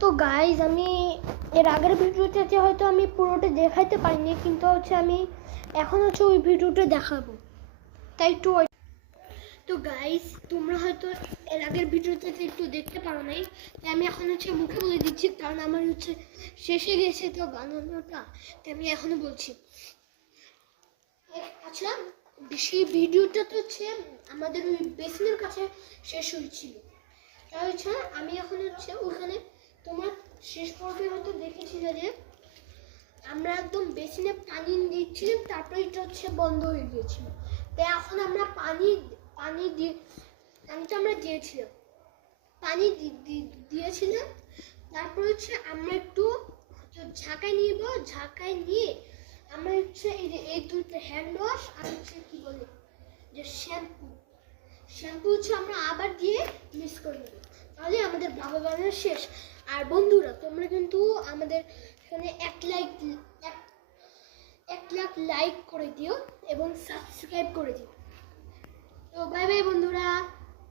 তো গাইজ আমি এর আগের ভিডিওটাতে হয়তো আমি পুরোটা দেখাইতে পারিনি, কিন্তু আমি এখন ওই ভিডিওটা দেখাবো, তাই একটু। তো গাইজ তোমরা হয়তো এর আগের ভিডিওটাতে একটু দেখতে পারো নাই, তাই আমি এখন মুখে বলে দিচ্ছি, কারণ আমার শেষে গেছে তো বানানোটা, তাই আমি এখনো বলছি। আচ্ছা, সেই ভিডিওটা তো আমাদের ওই বেসিনের কাছে শেষ হয়েছিল। তাই আমি এখন ওখানে তোমার শেষ পর্বে হয়তো দেখেছিলে যে আমরা একদম বেসিনে পানি দিচ্ছিলাম, তারপরে এটা বন্ধ হয়ে গিয়েছিল। তাই এখন আমরা পানিটা আমরা দিয়েছিলাম, পানি দিয়েছিলাম। তারপর আমরা একটু ঝাঁকায় নিব, ঝাঁকায় নিয়ে আমরা এই দুটো হ্যান্ড ওয়াশ আর কি বলে যে শ্যাম্পু আমরা আবার দিয়ে মিক্স করে নেব, তাহলে আমাদের বাবা বানানো শেষ। আর বন্ধুরা, তোমরা কিন্তু আমাদের এখানে 1 লাখ লাইক করে দিও এবং সাবস্ক্রাইব করে দিও। তো বাই বাই বন্ধুরা।